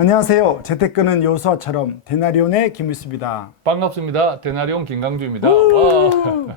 안녕하세요. 재테크는 여호수아처럼 데나리온의 김일수입니다. 반갑습니다. 데나리온 김강주입니다. 와.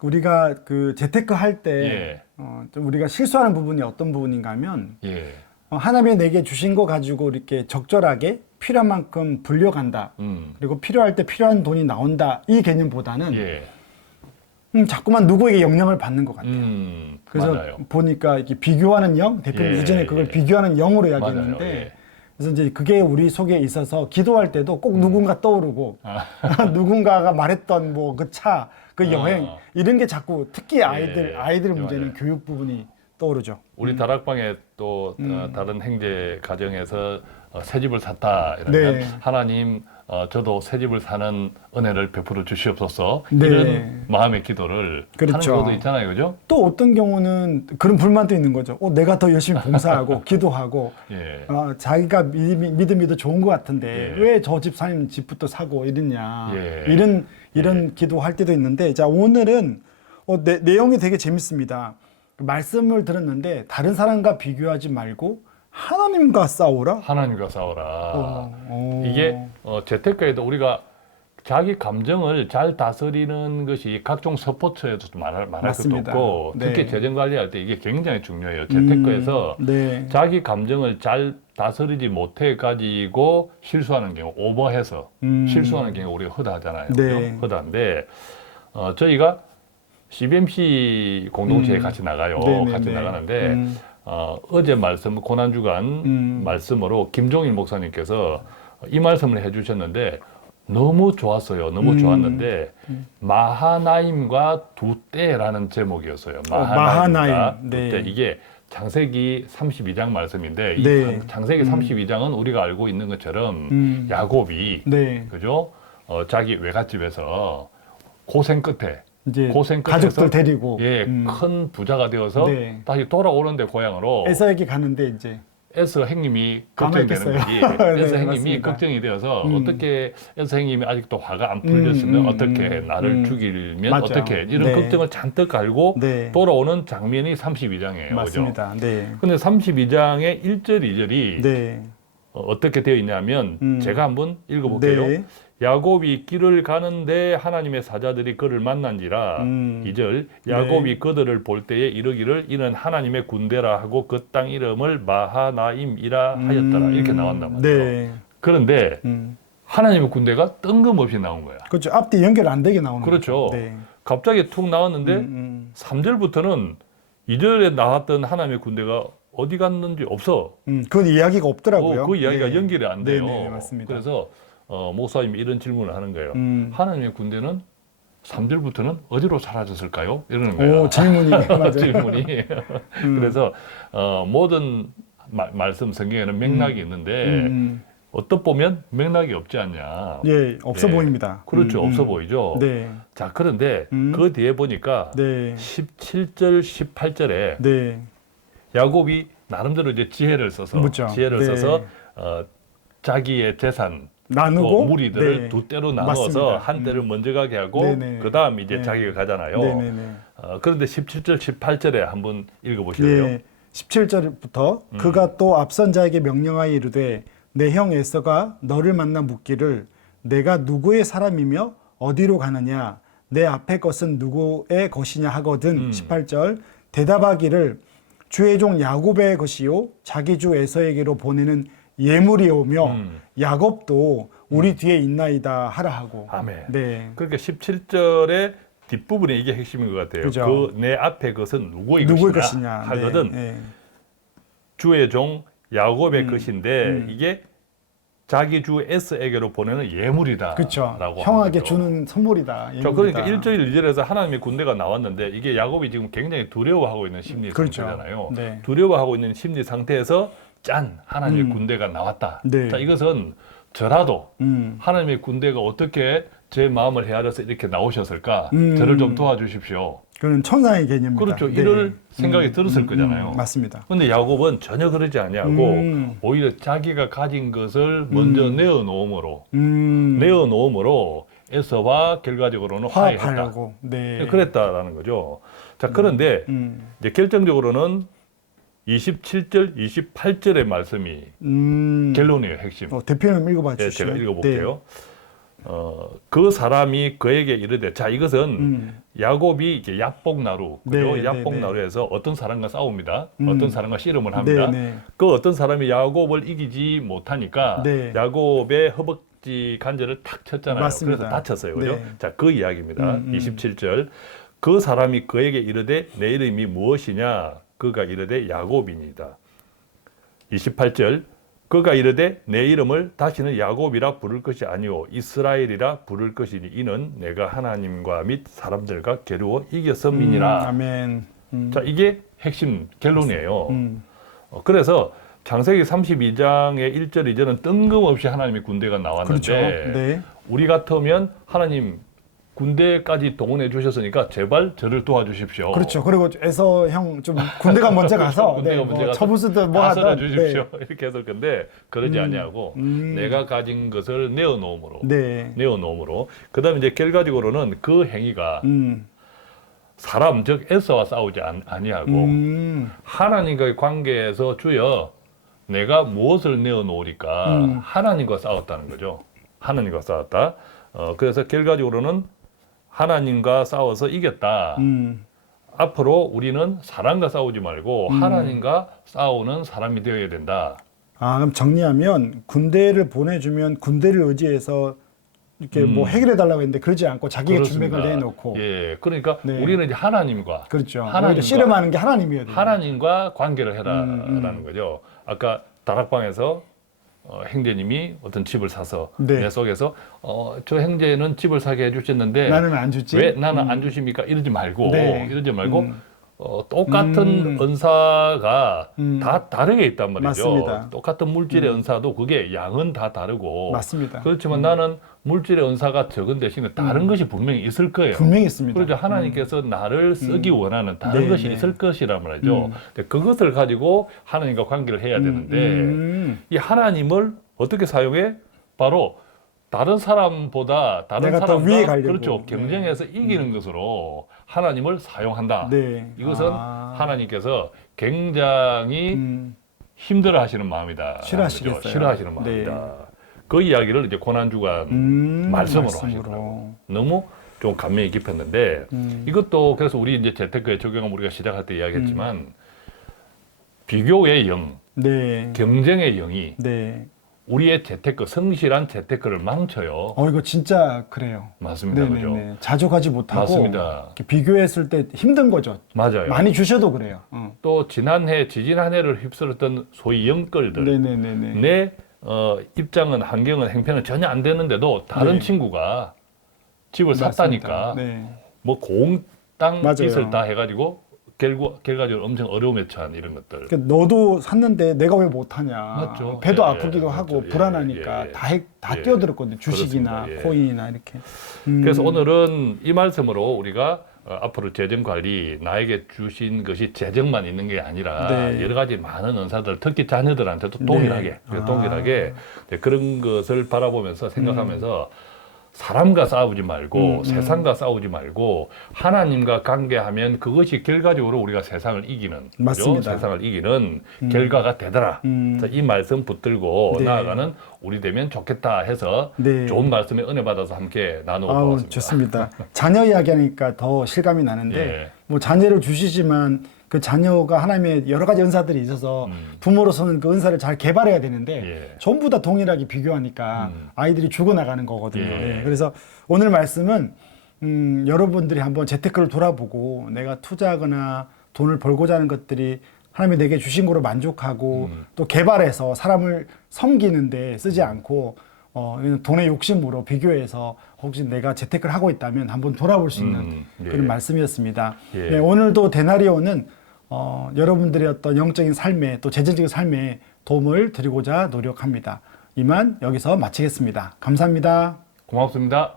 우리가 그 재테크 할 때 예. 좀 우리가 실수하는 부분이 어떤 부분인가 하면 예. 하나님이 내게 주신 거 가지고 이렇게 적절하게 필요한 만큼 불려간다. 그리고 필요할 때 필요한 돈이 나온다. 이 개념보다는 예. 자꾸만 누구에게 영향을 받는 것 같아요. 그래서 맞아요. 보니까 이렇게 비교하는 영, 대표님 예, 예전에 그걸 예. 비교하는 영으로 맞아요. 이야기했는데 예. 그래서 이제 그게 우리 속에 있어서 기도할 때도 꼭 누군가 떠오르고 누군가가 말했던 뭐 그 차, 그 여행 이런 게 자꾸 특히 아이들 문제는 맞아요. 교육 부분이 떠오르죠. 우리 다락방에 또 다른 형제 가정에서 새 집을 샀다 이러면 네. 하나님 저도 새 집을 사는 은혜를 베풀어 주시옵소서 네. 이런 마음의 기도를 그렇죠. 하는 경우도 있잖아요, 그죠? 또 어떤 경우는 그런 불만도 있는 거죠. 내가 더 열심히 봉사하고 기도하고 예. 자기가 믿음이 더 좋은 것 같은데 예. 왜 저 집사님 집부터 사고 이러냐 예. 이런 기도할 때도 있는데 자 오늘은 내용이 되게 재밌습니다. 말씀을 들었는데 다른 사람과 비교하지 말고 하나님과 싸우라. 하나님과 싸워라. 오. 이게 재테크에도 우리가 자기 감정을 잘 다스리는 것이 각종 스포츠에도 말할 것도 맞습니다. 없고 네. 특히 재정 관리할 때 이게 굉장히 중요해요. 재테크에서 네. 자기 감정을 잘 다스리지 못해 가지고 실수하는 경우, 오버해서 실수하는 경우 우리가 허다하잖아요. 네. 그죠? 허다한데 저희가 CBMC 공동체에 같이 나가요. 네네네. 같이 나가는데 어제 말씀 고난주간 말씀으로 김종일 목사님께서 이 말씀을 해주셨는데 너무 좋았어요. 너무 좋았는데 마하나임과 두 때라는 제목이었어요. 마하나임과 마하나임. 두 때. 네. 이게 창세기 32장 말씀인데 네. 이 창세기 32장은 우리가 알고 있는 것처럼 야곱이 네. 그죠? 자기 외갓집에서 고생 끝에 이제 고생 끝에서 가족들 데리고 큰 부자가 되어서 네. 다시 돌아오는데 고향으로 에서에게 가는데 이제 에서 형님이 걱정되는 거지. 네, 에서 형님이 맞습니다. 걱정이 되어서 어떻게 에서 형님이 아직도 화가 안 풀렸으면 어떻게 나를 죽이면 맞아요. 어떻게 이런 네. 걱정을 잔뜩 갈고 네. 돌아오는 장면이 32장이에요. 맞습니다. 네. 근데 32장의 1절, 2절이 네. 어떻게 되어 있냐면 제가 한번 읽어볼게요. 네. 야곱이 길을 가는데 하나님의 사자들이 그를 만난지라 2절 야곱이 그들을 볼 때에 이르기를 이는 하나님의 군대라 하고 그 땅 이름을 마하나임이라 하였더라 이렇게 나온단 말이에요. 네. 그런데 하나님의 군대가 뜬금없이 나온 거야. 그렇죠. 앞뒤 연결 안 되게 나오는 그렇죠. 거죠. 네. 갑자기 툭 나왔는데 3절부터는 2절에 나왔던 하나님의 군대가 어디 갔는지 없어. 그 이야기가 없더라고요. 그 이야기가 네. 연결이 안 돼요. 네, 네, 맞습니다. 그래서 목사님이 이런 질문을 하는 거예요. 하나님의 군대는 3절부터는 어디로 사라졌을까요? 이러는 거예요. 질문이 맞아요. 질문이. 그래서 모든 말씀 성경에는 맥락이 있는데 어떻 보면 맥락이 없지 않냐. 예, 없어 보입니다. 그렇죠. 없어 보이죠. 네. 자, 그런데 그 뒤에 보니까 네. 17절, 18절에 네. 야곱이 나름대로 이제 지혜를 써서 그렇죠. 네. 써서 자기의 재산 나누고 또 무리들을 네. 두 때로 나누어서 맞습니다. 한 때를 먼저 가게 하고 네네. 그다음 이제 네. 자기가 가잖아요. 네네네. 그런데 17절, 18절에 한번 읽어보실래요? 네. 17절부터 그가 또 앞선 자에게 명령하여 이르되 내 형 에서가 너를 만나 묻기를 내가 누구의 사람이며 어디로 가느냐 내 앞에 것은 누구의 것이냐 하거든 18절 대답하기를 주의 종 야곱의 것이요 자기 주 에서에게로 보내는 예물이오며 야곱도 우리 뒤에 있나이다 하라 하고. 아멘. 네. 그러니까 17절의 뒷부분에 이게 핵심인 것 같아요. 그죠. 그 내 앞에 것은 누구의 것이냐 하거든. 네. 주의 종 야곱의 것인데 이게 자기 주 에스에게로 보내는 예물이다. 그렇죠. 라고 형에게 하는 거죠. 주는 선물이다. 자, 그러니까 예물이다. 1절, 2절에서 하나님의 군대가 나왔는데 이게 야곱이 지금 굉장히 두려워하고 있는 심리 그렇죠. 상태잖아요. 네. 두려워하고 있는 심리 상태에서 짠! 하나님의 군대가 나왔다. 네. 자, 이것은 저라도 하나님의 군대가 어떻게 제 마음을 헤아려서 이렇게 나오셨을까? 저를 좀 도와주십시오. 그는 천상의 개념입니다. 그렇죠. 네. 이럴 생각이 들었을 거잖아요. 맞습니다. 근데 야곱은 전혀 그러지 아니하고 오히려 자기가 가진 것을 먼저 내어놓음으로 에서와 결과적으로는 화해했다. 화합하려고. 네. 그랬다라는 거죠. 자, 그런데 이제 결정적으로는 27절, 28절의 말씀이 결론이에요, 핵심. 대표님 읽어봐 예, 주시죠. 제가 읽어볼게요. 그 사람이 그에게 이르되, 자, 이것은 야곱이 이제 야복나루, 그죠? 네, 야복나루에서 어떤 사람과 싸웁니다. 어떤 사람과 씨름을 합니다. 네, 네. 그 어떤 사람이 야곱을 이기지 못하니까 네. 야곱의 허벅지 관절을 탁 쳤잖아요. 맞습니다. 그래서 다쳤어요, 그죠? 네. 자, 그 이야기입니다. 27절. 그 사람이 그에게 이르되 내 이름이 무엇이냐? 그가 이르되 야곱이니이다. 28절. 그가 이르되 내 이름을 다시는 야곱이라 부를 것이 아니오 이스라엘이라 부를 것이니 이는 내가 하나님과 및 사람들과 겨루어 이겼음이니라. 아멘. 자, 이게 핵심 결론이에요. 그래서 창세기 32장의 1절 2절은 뜬금없이 하나님의 군대가 나왔는데 그렇죠. 네. 우리 같으면 하나님 군대까지 동원해 주셨으니까 제발 저를 도와주십시오. 그렇죠. 그리고 에서 형 좀 군대가 먼저 가서 군대가 먼저 가서 처부수든 뭐 다스려 하든 주십시오. 이렇게 했을 건데 그러지 아니하고 내가 가진 것을 내어놓음으로 네. 내어놓음으로 그다음에 이제 결과적으로는 그 행위가 음. 사람 즉 에서와 싸우지 아니하고 하나님과의 관계에서 주여 내가 무엇을 내어놓으리까 하나님과 싸웠다는 거죠. 하나님과 싸웠다. 그래서 결과적으로는 하나님과 싸워서 이겼다. 앞으로 우리는 사람과 싸우지 말고 하나님과 싸우는 사람이 되어야 된다. 아, 그럼 정리하면 군대를 보내주면 군대를 의지해서 이렇게 뭐 해결해 달라고 했는데 그러지 않고 자기가 그렇습니다. 준비를 내놓고. 예, 그러니까 네. 우리는 이제 하나님과 그렇죠. 하나님과 오히려 씨름하는 게 하나님이어야 돼요. 하나님과 관계를 해라라는 거죠. 아까 다락방에서 형제님이 어떤 집을 사서 네. 내 속에서 저 형제는 집을 사게 해주셨는데 나는 왜 안 주지? 왜 나는 안 주십니까? 이러지 말고 네. 똑같은 은사가 다 다르게 있단 말이죠. 맞습니다. 똑같은 물질의 은사도 그게 양은 다 다르고 맞습니다. 그렇지만 나는 물질의 은사가 적은 대신에 다른 것이 분명히 있을 거예요. 분명히 있습니다. 그렇죠. 하나님께서 나를 쓰기 원하는 다른 네, 것이 네. 있을 것이란 말이죠. 근데 그것을 가지고 하나님과 관계를 해야 되는데 이 하나님을 어떻게 사용해? 바로 다른 사람보다 다른 내가 더 위에 사람과 가려고. 그렇죠. 경쟁해서 이기는 것으로 하나님을 사용한다. 네. 이것은 아. 하나님께서 굉장히 힘들어하시는 마음이다. 싫어하시겠어요. 싫어하시는 마음이다. 그 이야기를 이제 고난주간 말씀으로 하시더라고요. 너무 좀 감명이 깊었는데 이것도 그래서 우리 이제 재테크에 적용하면 우리가 시작할 때 이야기했지만 비교의 영, 네. 경쟁의 영이 네. 우리의 재테크, 성실한 재테크를 망쳐요. 이거 진짜 그래요. 맞습니다. 그죠? 네네네. 자족하지 못하고 맞습니다. 이렇게 비교했을 때 힘든 거죠. 맞아요. 많이 주셔도 그래요. 또 지난해, 지지난해를 휩쓸었던 소위 영끌들. 네네네네. 내 입장은, 환경은, 행편은 전혀 안 되는데도 다른 네. 친구가 집을 맞습니다. 샀다니까 네. 뭐 공땅 맞아요. 있을 다 해가지고 결과적으로 엄청 어려움에 처한 이런 것들. 그러니까 너도 샀는데 내가 왜 못하냐. 맞죠. 배도 예, 아프기도 맞죠. 하고 예, 불안하니까 예. 다 예. 뛰어들었거든요. 주식이나 그렇습니다. 예. 코인이나 이렇게. 그래서 오늘은 이 말씀으로 우리가 앞으로 재정 관리, 나에게 주신 것이 재정만 있는 게 아니라 네. 여러 가지 많은 은사들, 특히 자녀들한테도 네. 동일하게, 아. 동일하게 그런 것을 바라보면서 생각하면서 사람과 싸우지 말고 세상과 싸우지 말고 하나님과 관계하면 그것이 결과적으로 우리가 세상을 이기는 맞습니다. 그죠? 세상을 이기는 결과가 되더라. 자, 이 말씀 붙들고 네. 나아가는 우리 되면 좋겠다 해서 네. 좋은 말씀에 은혜 받아서 함께 나누고 아우, 보았습니다. 좋습니다. 자녀 이야기하니까 더 실감이 나는데 예. 뭐 자녀를 주시지만 그 자녀가 하나님의 여러 가지 은사들이 있어서 부모로서는 그 은사를 잘 개발해야 되는데 예. 전부 다 동일하게 비교하니까 아이들이 죽어나가는 거거든요. 예. 예. 그래서 오늘 말씀은 여러분들이 한번 재테크를 돌아보고 내가 투자하거나 돈을 벌고자 하는 것들이 하나님이 내게 주신 거로 만족하고 또 개발해서 사람을 섬기는데 쓰지 않고 돈의 욕심으로 비교해서 혹시 내가 재테크를 하고 있다면 한번 돌아볼 수 있는 예. 그런 말씀이었습니다. 예. 네, 오늘도 데나리오는 여러분들의 어떤 영적인 삶에 또 재정적인 삶에 도움을 드리고자 노력합니다. 이만 여기서 마치겠습니다. 감사합니다. 고맙습니다.